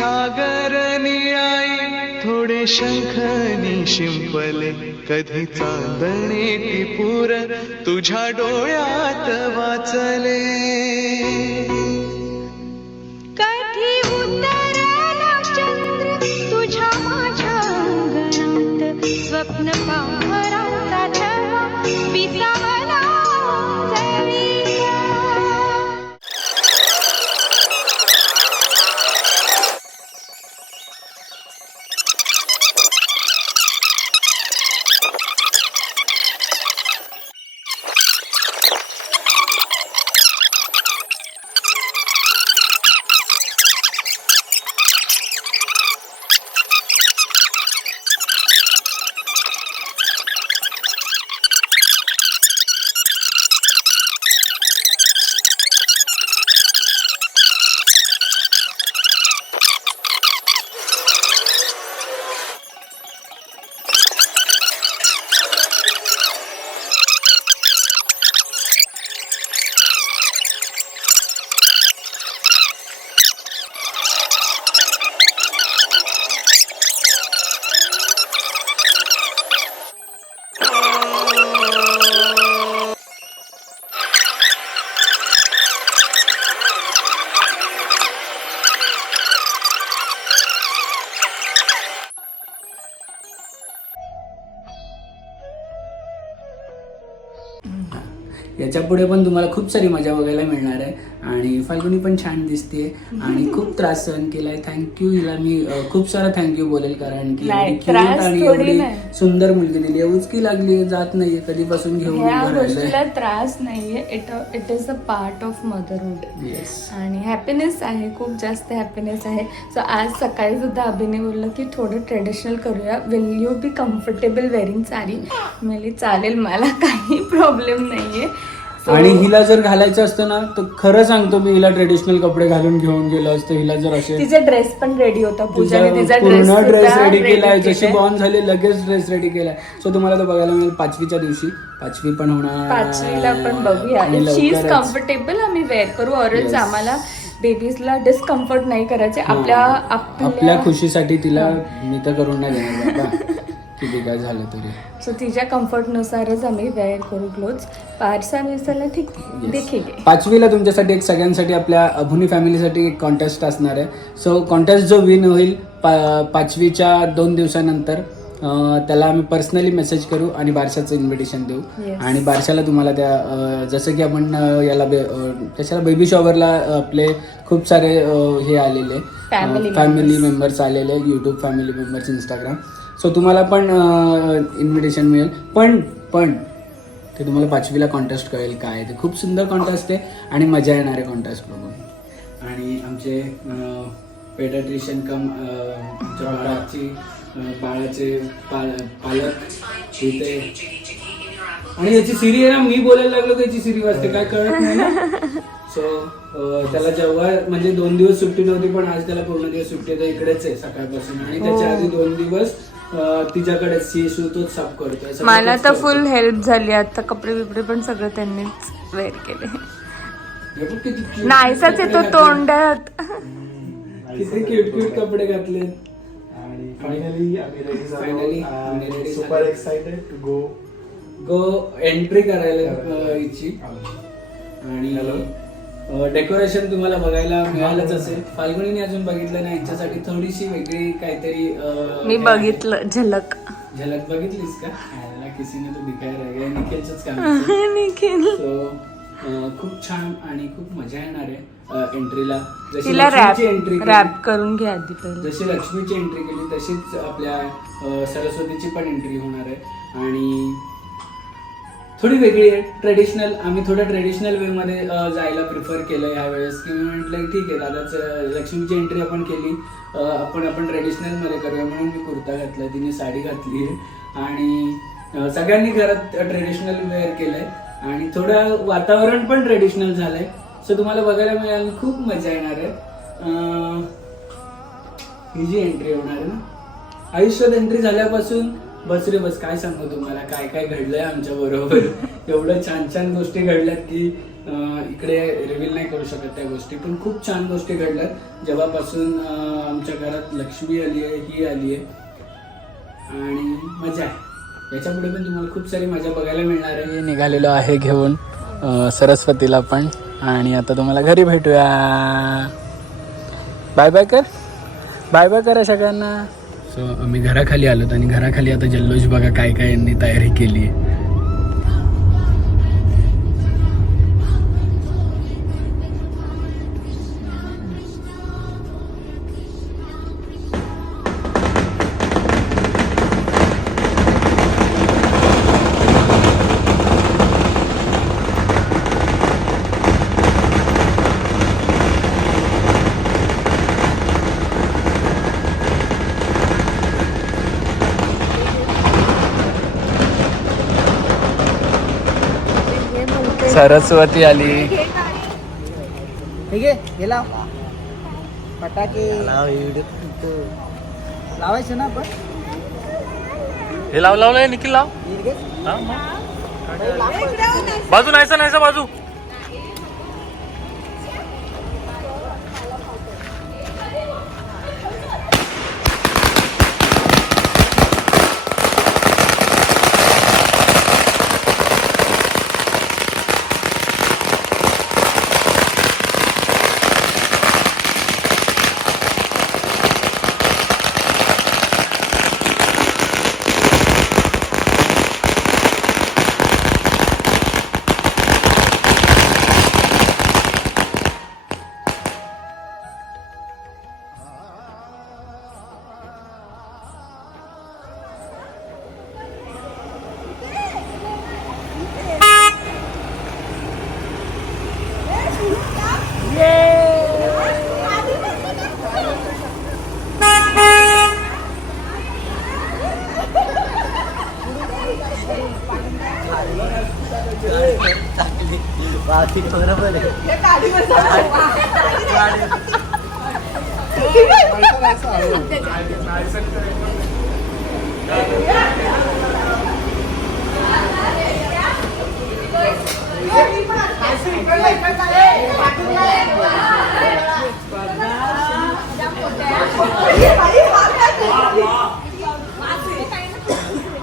सागर निळाई थोडे शंखनी शिंपले कधी चांदणे ती तुझ्या डोळ्यात वाचले. कधी उतरला चंद्र तुझ्या माझ्या अंगणात? स्वप्न पाहराचा छवा याच्यापुढे पण तुम्हाला खूप सारी मजा बघायला मिळणार आहे. आणि फाल्गुनी पण छान दिसते आणि खूप त्रास सहन केलाय. थँक्यू हिला मी खूप सारा थँक्यू बोलेल कारण की नाही, एवढी cute त्रास आणि थोडी एवढी नाही. सुंदर मुलगी दिली. उचकी लागली जात नाहीये कधीपासून घेऊन ह्या उभं राहिलंय. गोष्टीला त्रास नाहीये. It it is a part of motherhood Yes. आणि हॅपीनेस आहे खूप जास्त हॅपीनेस आहे. सो आज सकाळी सुद्धा अभिने बोललं की थोडं ट्रेडिशनल करूया. Will you be comfortable wearing sari? मी चालेल मला काही प्रॉब्लेम नाहीये. So, आणि हिला जर घालायचं असतं ना तर खरं सांगतो मी हिला ट्रेडिशनल कपडे घालून घेऊन गेलो असतो. हिला जर असे तिचा ड्रेस पण रेडी होता पूजाने तिचा ड्रेस पूर्ण ड्रेस रेडी केलाय जशी बॉर्न झाली लगेच ड्रेस रेडी केलाय सो तुम्हाला तो बघायला मिळेल पाचवीच्या दिवशी. पाचवी पण होणार. पाचवीला पण बघूया. आणि शी इज लवकरच. कम्फर्टेबल आम्ही वेअर करू. ऑरच Yes. आम्हाला बेबीजला डिस्कम्फर्ट नाही करायचे. आपल्या आपल्या खुशीसाठी तिला मी तर करून नाही देणार बाबा. किती काय झालं तरी सो तिच्या कम्फर्टनुसारच आम्ही वेअर करू क्लोथ्स पारसा विरसाला ठीक. देखीगे पाचवीला तुमच्यासाठी एक सगळ्यांसाठी आपल्या अभुनी फॅमिलीसाठी एक कॉन्टेस्ट असणार आहे सो कॉन्टेस्ट जो विन होईल पा पाचवीच्या दोन दिवसानंतर त्याला आम्ही पर्सनली मेसेज करू आणि बारशाचं इन्व्हिटेशन देऊ. आणि बारशाला तुम्हाला त्या जसं की आपण याला बे- कशाला बेबी शॉवरला आपले खूप सारे हे आलेले फॅमिली. मेंबर्स आलेले YouTube family members Instagram so तुम्हाला पण इन्व्हिटेशन मिळेल. पण पण ते तुम्हाला पाचवीला कॉन्टेस्ट कळेल काय. ते खूप सुंदर कॉन्टेस्ट आहे आणि मजा येणार आहे कॉन्टेस्ट बघून. आणि आमचे पेडाट्रिशियन कम बाळाची बाळाचे पाल पालक इथे. आणि याची सिरी आहे ना मी बोलायला लागलो की याची सिरी वाजते. काय कळत नाही ना? सो त्याला जेव्हा म्हणजे दोन दिवस सुट्टी नव्हती पण आज त्याला पूर्ण दिवस सुट्टी आहे तो इकडेच आहे सकाळपासून. आणि त्याच्या हो. आधी दोन दिवस तिच्याकडे सी शू तोच साफ करतोय. सगळं मला तर. फुल हेल्प झाली. आता कपडे बिपडे पण सगळं त्यांनीच वेअर केले. हे नाहीसाच कपडे येतो. तोंडात. किती क्यूट क्यूट कपडे घातले. आणि फायनली आम्ही ready ready super. Excited to go go entry करायला हिची आणि डेकोरेशन तुम्हाला बघायला मिळालंच असेल. फाल्गुनीने अजून बघितलं नाही. यांच्यासाठी थोडीशी वेगळी काहीतरी अं, मी बघितलं झलक. झलक बघितलीस का? किसीने तो दिखायला राहिला निखिलचंच काम आहे. निखिल. So, अं, खूप छान आणि खूप मजा येणार आहे एंट्रीला जशी तिला रॅप लक्ष्मीची एंट्री रॅप करून घ्या आधी पहिले. जशी लक्ष्मीची एंट्री केली तशीच आपल्या अं, सरस्वतीची पण एंट्री होणार आहे. आणि थोडी वेगळी आहे. ट्रेडिशनल आम्ही थोडं ट्रेडिशनल वे मध्ये जायला प्रिफर केलं यावेळेस की मी म्हटलं ठीक आहे दादाच लक्ष्मीची एंट्री आपण केली. आपण आपण ट्रेडिशनलमध्ये करूया. म्हणून मी कुर्ता घातला तिने साडी घातली आणि सगळ्यांनी घरात ट्रेडिशनल वेअर केलंय. आणि थोडं वातावरण पण ट्रेडिशनल झालंय. सो तुम्हाला बघायला मिळेल खूप मजा येणार आहे. ही जी एंट्री होणार आहे ना. आयुष्यात एंट्री झाल्यापासून बस रे बस काय सांगू तुम्हाला? काय काय घडलंय आमच्या बरोबर? एवढं छान छान गोष्टी घडल्यात की इकडे रिव्हील नाही करू शकत त्या गोष्टी. पण खूप छान गोष्टी घडल्यात. जेव्हापासून आमच्या घरात लक्ष्मी आली आहे ही आली आहे. आणि मजा आहे. याच्यापुढे पण तुम्हाला खूप सारी मजा बघायला मिळणार आहे. निघालेलो आहे घेऊन सरस्वतीला पण. आणि आता तुम्हाला घरी भेटूया. बाय बाय कर. बाय बाय करा सगळ्यांना. सो आम्ही घराखाली आलोत आणि घराखाली आता जल्लोष बघा काय काय यांनी तयारी केली आहे. सरस्वती आली. ठीक आहे हे लाव. फटाके. लावायचं ना आपण. हे लाव लावलंय निखिल लाव. बाजू नाहीसा नाहीसा बाजू.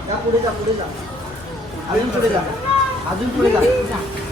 जा पुढे जा पुढे जा. अजून पुढे जा. अजून पुढे जा.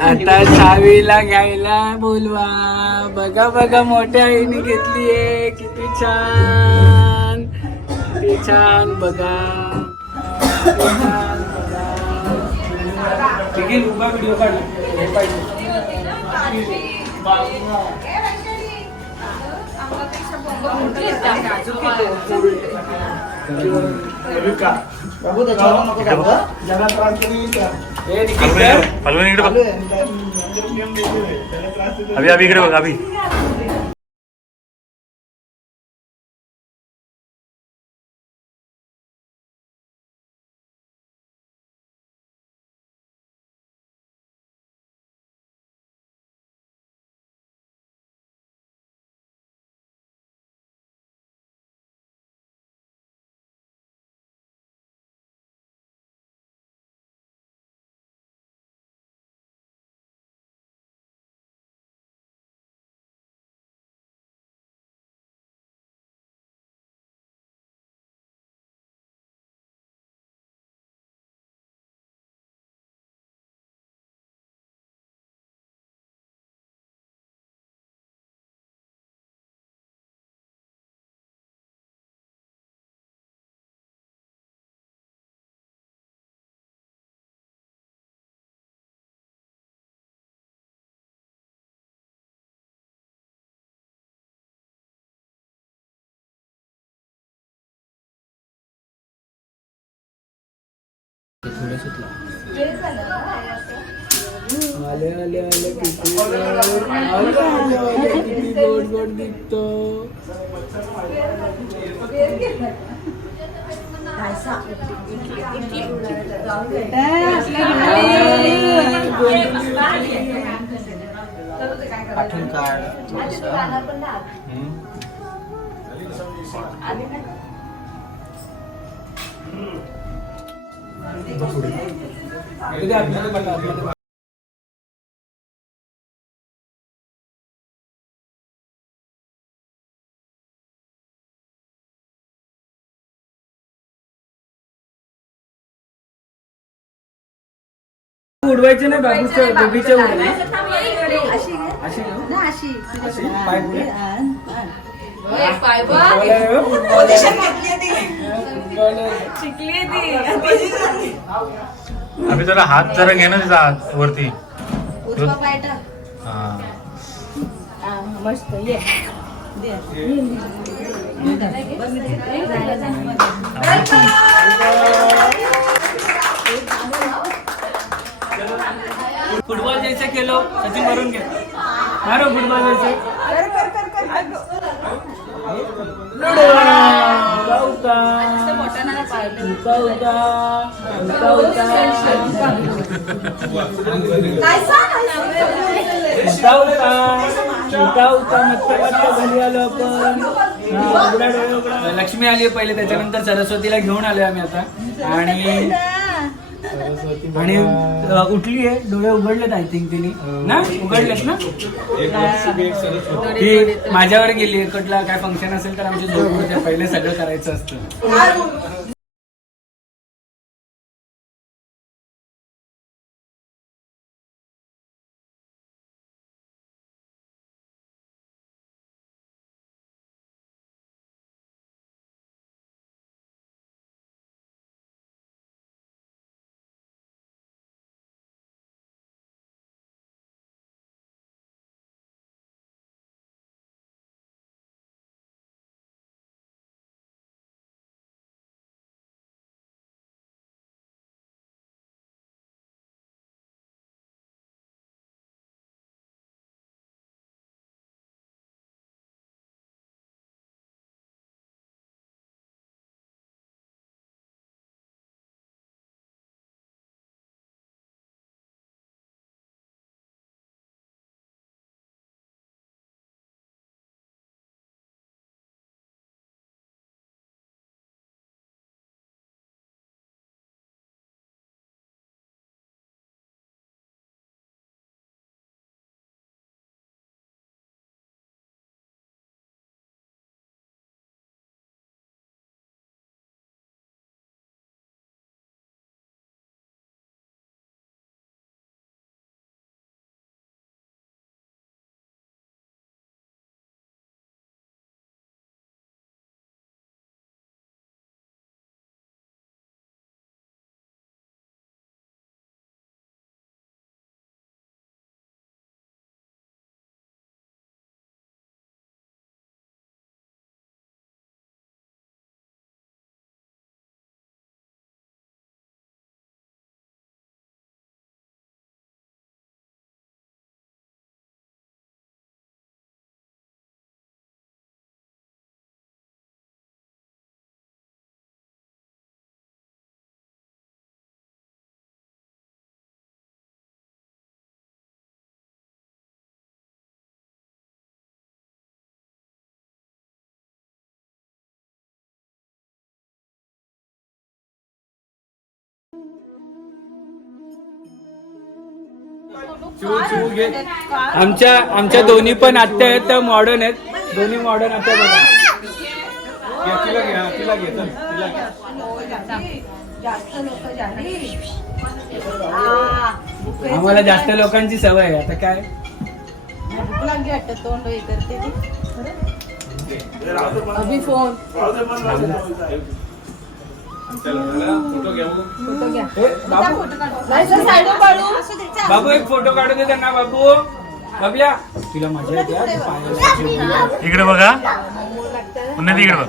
आता सावीला घ्यायला बोलवा. बघा बघा मोठ्या आईने घेतलीये. किती छान. किती छान बघा. किती छान बघा. उभा व्हिडिओ काढला. हे पाहिजे. हलवून इकडे बघ अभि अभि इकडे बघ अभि. आले आले आले किती. आले, आले, आले, किती गोड गोड दिसतो आठवण काढ थोडंसं. उडवायचे नाही बाबूच्या बेबीच्या उडवायचे? पाय पुढे. हो. अभि जरा हात जरा घे ना तिचा हात वरती. हा. मस्त ये. फुटबॉल जैसे खेलो सचिन भरून घे. मारो फुटबॉल जैसे. आलो आपण लक्ष्मी आली पहिले त्याच्यानंतर सरस्वतीला घेऊन आलोय आम्ही आता. आणि आणि उठली आहे. डोळे उघडलेत आय थिंक तिने. ना? उघडलेत ना? ती माझ्यावर गेली कुठला काय फंक्शन असेल तर आमची झोप होते. पहिले सगळं करायचं असतं. आमच्या आमच्या दोन्ही पण आत्या आहेत त्या मॉडर्न आहेत. दोन्ही मॉडर्न आत्या बघा. आम्हाला जास्त लोकांची सवय आहे. आता काय? अभि फोन बाबू. बाबू एक फोटो काढू दे त्यांना बाबू. बाबल्या तुला मजा येते. इकडे बघा. पुन्हा इकडे बघ.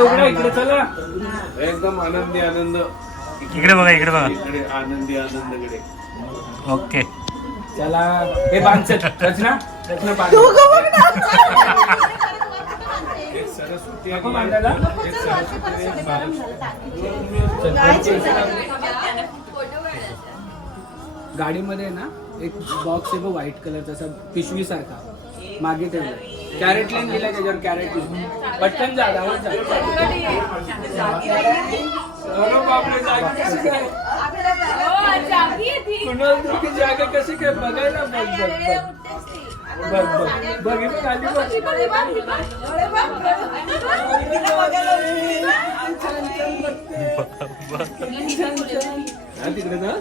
उघडा इकडे चला. एकदम आनंदी आनंद. इकडे बघा इकडे बघा. इकडे आनंदी आनंदकडे ओके. चला. हे बांध चल. रचना रचना बांध एक सरस्वती नको आणि बांधायला? एक सरस्वती आणि एक महालक्ष्मी. गाडीमध्ये ना एक बॉक्स आहे व्हाईट कलरचा असा पिशवी सारखा. मागे ठेवला कॅरेट लाईन दिला त्याच्यावर कॅरेट लाईन पटकन जा धावत जा. जागा कशी काय बघायला बघ बघ बघ बघ बघ इथे खाली बघ. हा, तिकडे जा.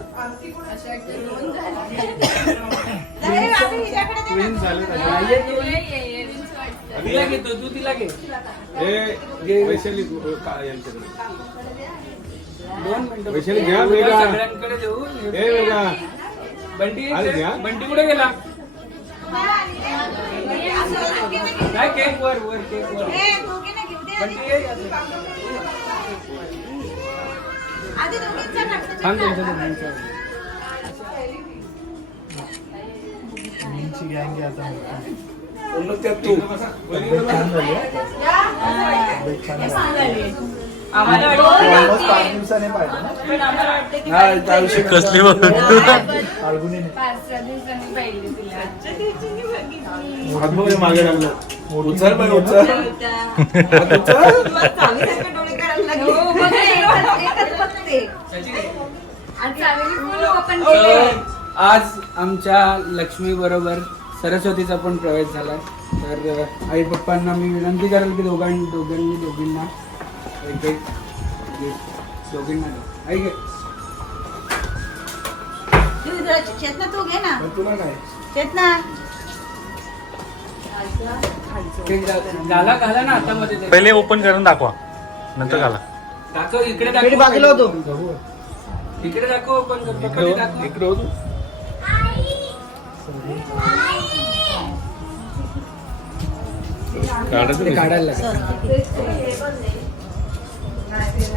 Twins झाले ना. नाहीये तू. तिला घे तू तू तिला घे हे वैशाली यांच्याकडे दोन मिनिटं वैशाली घ्या. सगळ्यांकडे देऊ हे बघा बंटी. बंटी कुठे गेला काय केक वर वर केक वर? तू छान झाली आहे. तब्येत छान झाली आम्हाला वाटतं- Almost पाच दिवसाने पाहिजे ना? पण आम्हाला वाटतं की हा, त्या दिवशी कसली बघ. हे मागे लागलं. उचल उचल. तर आज आमच्या लक्ष्मी बरोबर सरस्वतीचा पण प्रवेश झाला तर आई पप्पांना मी विनंती करेल की दोघां दोघांनी दोघींना चेतना तू घे ना. मग तुला काय? चेतना. केक घाल- घाला घाला ना हातामध्ये ते. पहिले ओपन करून दाखवा. नंतर घाला. दाखव इकडे दाखव. बाजूला होतो. इकडे दाखव. इकडे. काढायला लागेल.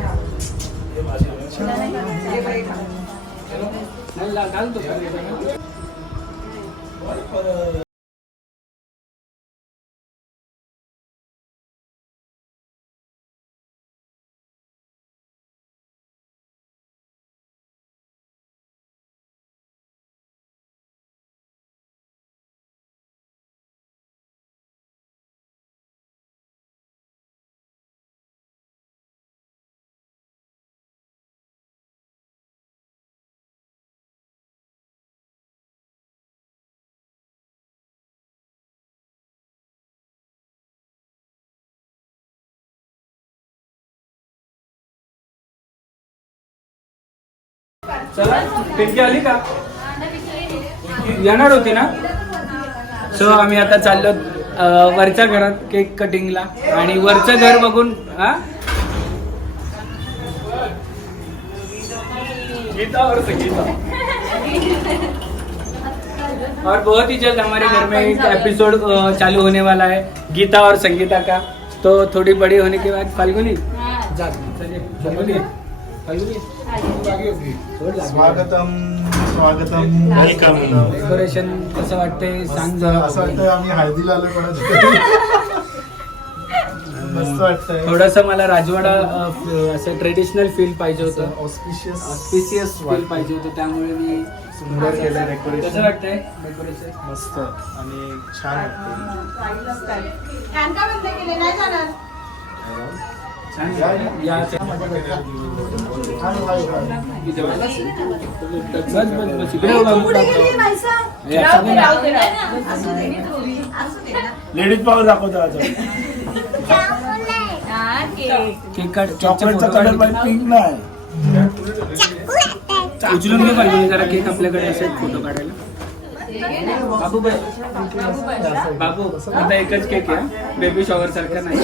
नाही, चला पिंकी आली का? येणार होती ना? सो आम्ही आता चाललो वरच्या घरात केक कटिंगला आणि वरचं घर बघून हा? गीता और संगीता और बहुत ही जल्द हमारे घर में एक एपिसोड चालू होने वाला है गीता और संगीता का। तो थोड़ी बड़ी होने के बाद फाल्गुनी? फाल्गुनी? स्वागतम स्वागतम. Welcome. डेकोरेशन कसं वाटतंय? सांग जरा. असं वाटतं आम्ही हळदीला आलो मस्त वाटतंय. थोडस मला राजवाडा अ, असं ट्रेडिशनल फील पाहिजे होतं. ऑस्पिशियस ऑस्पिशियस फील पाहिजे होतं. त्यामुळे मी सुंदर केलं कसं डेकोरेशन वाटतंय? डेकोरेशन मस्त. आणि छान वाटतंय. का बंद केले नाही जाणार. लेडीज पावर दाखवतो चॉकलेटचा कलर. पण पिंक नाही उचलून घे पाहिजे जरा केक आपल्याकडे असेल फोटो काढायला. बाबू. बाबू आता एकच केक आहे बेबी शॉवर सारखा नाही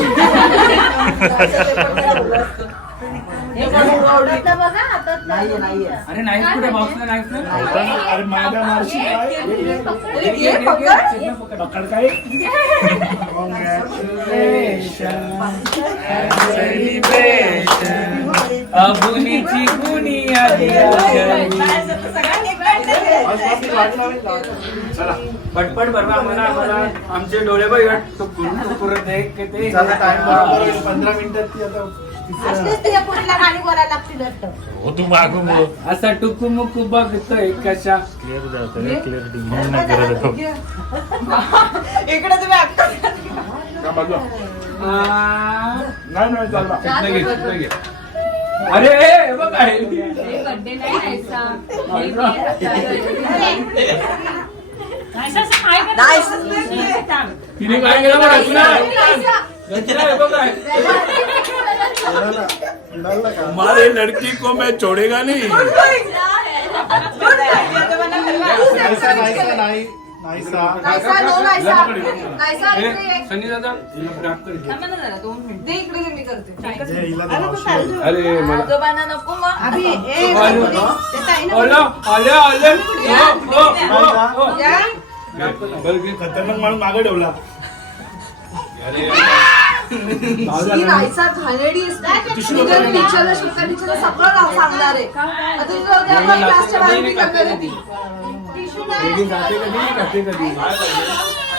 नाहीये नाहीये. अरे नाही कुठे बॉक्सला नाही अरे माझ्या मावशी काय? पकड. काय? अबुनीची पटपट बरवा आम्हाला आम्हाला आमचे डोळे बघ पुरत आहे की ते. पंधरा मिनिटात ती आता असतेच तुझ्या पोरीला गाणी बोलायला लागतील वाटतं. हो तू मागू. मग असा टुकू मुकू बघतोय कशा. क्लिअर जातं रे क्लिअर डिग्री नाही करत होतो इकडे तुम्ही अक्का का बाजूला? आ, नाही नाही चालला. चिठ्ठी घे, चिठ्ठी घे. अरे हे बघ आहे. बर्थडे नाही यायचा तिने काय केलं? मारे लड़की को मैं छोड़ेगा नहीं। नाहीसा, नाहीसा, नाही. हे. अरे. खतरनाक माणूस मागे ठेवला. ही रायसा घाणेरडी असते. सगळं नाव सांगणार आहे. आता तुझं उद्या आपण क्लासच्या बाहेर बी करणार आहे ती. टिशू नाही मुलगी जाते कधी खाते कधी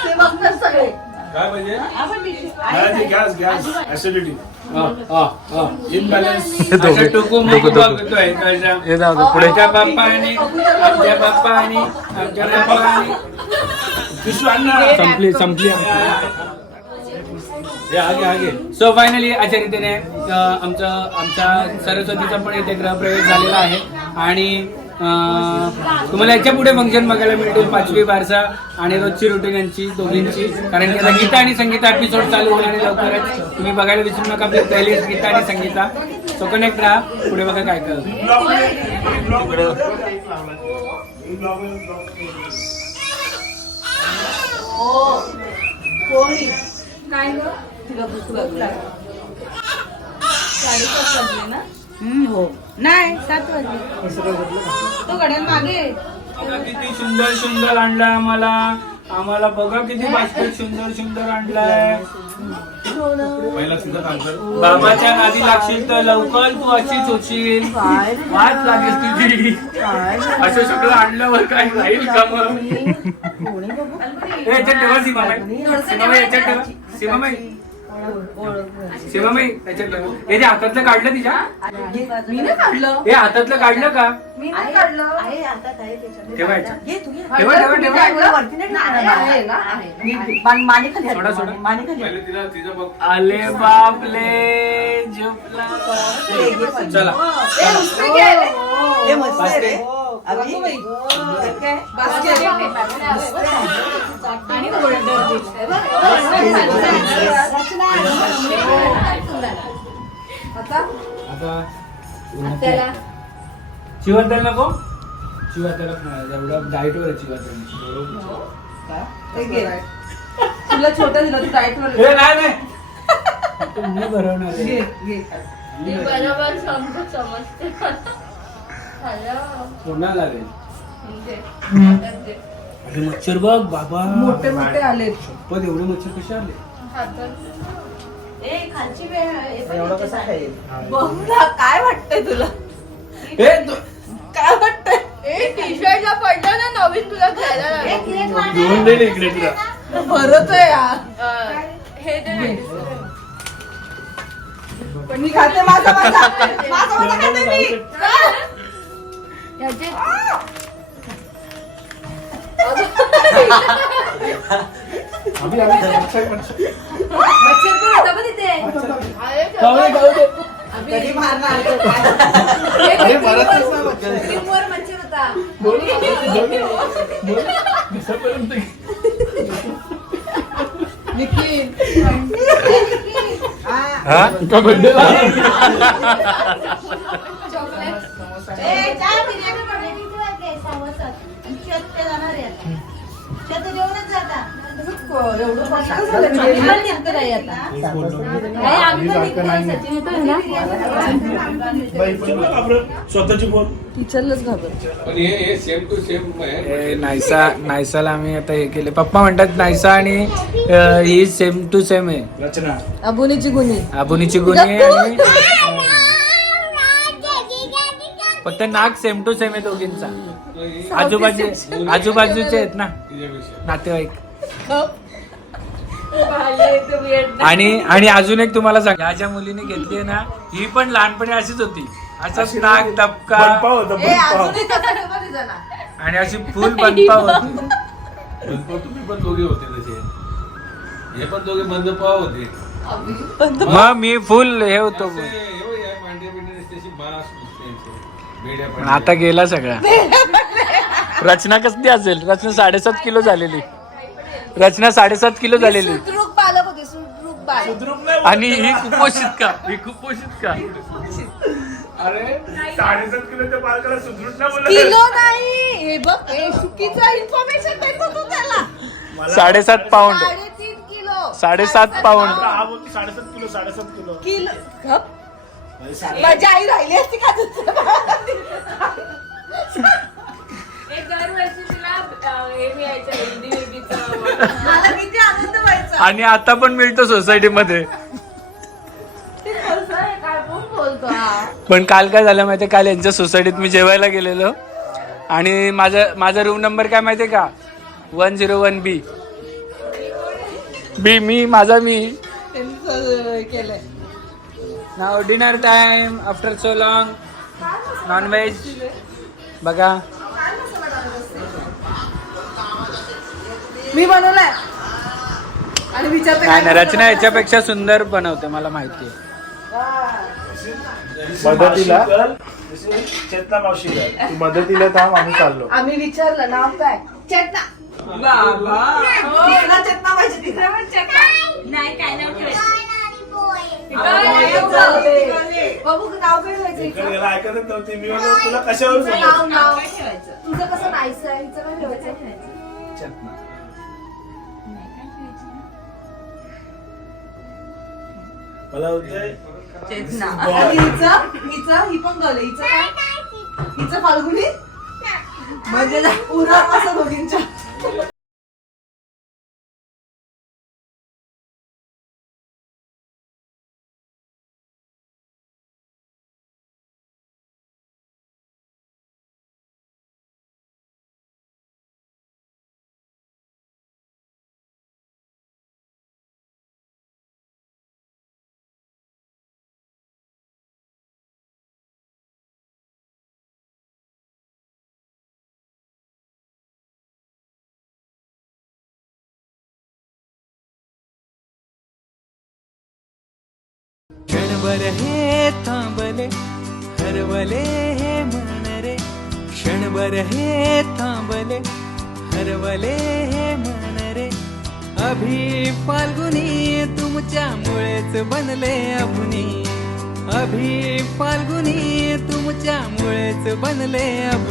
ते बघतात सगळे. काय पाहिजे आपण टिशू नाही, गॅस गॅस ऍसिडिटी हा, हा, हा. इनबॅलन्स असं टुकू मुकू बघतोय कशा हे जाऊ दे पुढे. आमच्या बाप्पाने आमच्या बाप्पाने आमच्या बाप्पाने टिशू आण ना संपली संपली सो फायनली अशा रीतीने आमचं आमच्या सरस्वतीचा पण इथे गृहप्रवेश झालेला आहे. आणि अ, तुम्हाला याच्यापुढे फंक्शन बघायला मिळतील पाचवी बारसा आणि रोजची रुटीन यांची दोघींची. कारण की गीता आणि संगीता एपिसोड चालू होणार आहे लवकरच. तुम्ही बघायला विसरू नका आपली पहिली गीता आणि संगीता. सो कनेक्ट राहा. पुढे बघा काय कर काय ग. तिला भूक लागली. साडेसात वाजले ना? हम्म, हो. नाही सात वाजले. तो घड्याळ मागे. बघा किती सुंदर सुंदर आणलाय आम्हाला. आम्हाला बघा किती बास्केट सुंदर सुंदर आणलाय. पहिला सुद्धा सांगतो बाबाच्या नादी लागशील तर लवकर तू अशीच होशील? वाट लागेल तुझी. असं सगळं आणल्यावर काय राहील का मग? कोणी बाबू ए, याच्यात ठेवा सीमाबाई. सीमाबाई याच्यात ठेवा. सीमाबाई. सीमाबाई याच्यात ठेवा हे जे हातातलं काढलं तिच्या मी नाही काढलं हे हातातलं काढलं का मी नाही काढलं आहे आता काय त्याच्यात ठेवा याच्यात घे तू घे. ठेवा ठेवा ठेवा काढलं वरती नाही टाकलं. आहे ना आहे. मी मान- मानेखाली सोडा, हात- सोडा. मानेखाली हात. पहिले तिला तिचं बघ आले बापले झोपला चला ए, उष्टी घे रे. ए, मस्त आहे रे. अभि, काय? बास्केट. आणि गोल्डन आता? आता शिवतेल नको? शिवतेल एवढं डाएटवर आहे शिवतेल ते घे. तुला छोटं दिलं तू डाएट वर हे नाही नाही. मी भरवणार बरोबर समजू समजते. कोणाला लागेल म्हणजे अरे मच्छर बघ बाबा. मोठे मोठे आलेत. शपथ एवढे मच्छर कसे आले? काय वाटतंय तुला? काय वाटतंय? शर्टला पडलं ना नवीन तुला घ्यायला लागेल. घेऊन दे इकडे तुला हे. दे पण मी खाते माझा माझा. माझा माझा खाते मी. ह्याचे आम्ही आम्ही मच्छर, मच्छर. मच्छर पण होता बघ तिथे अरे जाऊ दे, जाऊ दे. कधी मारणार तो? अरे मरतच नाही मच्छर. टीमवर मच्छर होता दिसापर्यंत निखिल हा का बड्डे ए, आता. स्वतःची बोल टीचरलाच घाबर पण हे हे सेम टू सेम आहे. हे नायसा नायसाला आम्ही आता हे केले. पप्पा म्हणतात नायसा आणि अं, ही सेम टू सेम आहे. रचना. अबोनीची गुन्ही आबुनीची गुन्हे आणि फक्त नाक सेम टू सेम आहे दोघींचा. आजूबाजू आजूबाजूचे आहेत ना नातेवाईक. आणि आणि अजून एक तुम्हाला सांग ह्या ज्या मुलीने घेतली ना ही पण लहानपणी अशीच होती. असंच नाक टपका. होता. आणि अशी फुल बनपा होती. तुम्ही पण दोघे होते तसे. हे पण दोघे बंद पाव होते मग मी फुल हे होतो. असे, हे बघ, या पांढऱ्या बिंढऱ्या त्याची मास त्यांचे. बेड्या पण पांढऱ्या. आता गेला सगळा. रचना कसली असेल? रचना साडेसात किलो झालेली. रचना साडेसात किलो झालेली. सुदृढ बालक होते सुदृढ बालक. आणि ही कुपोषित का? ही कुपोषित का? अरे साडेसात किलोच्या बालकाला सुदृढ बोलत किलो नाही. हे बघ हे चुकीचं इन्फॉर्मेशन देतो तू त्याला. साडेसात पाऊंड. साडेतीन किलो. साडेसात पाऊंड. हा बोलतो साडेसात किलो साडेसात किलो. किलो. गप. माझी आई राहिली असती का? तुझं? मला किती आनंद व्हायचा. आणि आता पण मिळतो ते काय कोण बोलतो हा? पण काल काय झालं माहितीये? काल यांच्या सोसायटीत मी जेवायला गेलेलो. आणि माझा माझा रूम नंबर काय माहितीये का? One zero one B B मी माझा मी. केलंय. नाव dinner time after so long non veg बघा. मी बनवलाय. आणि विचारते नाही नाही रचना याच्यापेक्षा सुंदर बनवते मला माहिती आहे. मदतीला? चेतना. तू मदतीला थांब आम्ही चाललो. आम्ही विचारलं नाव काय? चेतना. पाहिजे पण नाव काय ठेवायचं ऐकतच नव्हती मी म्हणलो तुला कशावर नाव समजलं? नाव. तुझं कसं हिचं काय ठेवायचं? चेतना. मला हिचं? हिचं? ही पण गल हिचं काय? हिचं फाल्गुनी? म्हणजे ना, पुरा असं दोघींच्या. क्षणभर हे थांबले. हरवले हे मन रे क्षणभर हे थांबले. हरवले हे मन रे अभि फाल्गुनी तुमच्यामुळेच बनले अभुनी. अभि फाल्गुनी तुमच्यामुळेच बनले अभुनी.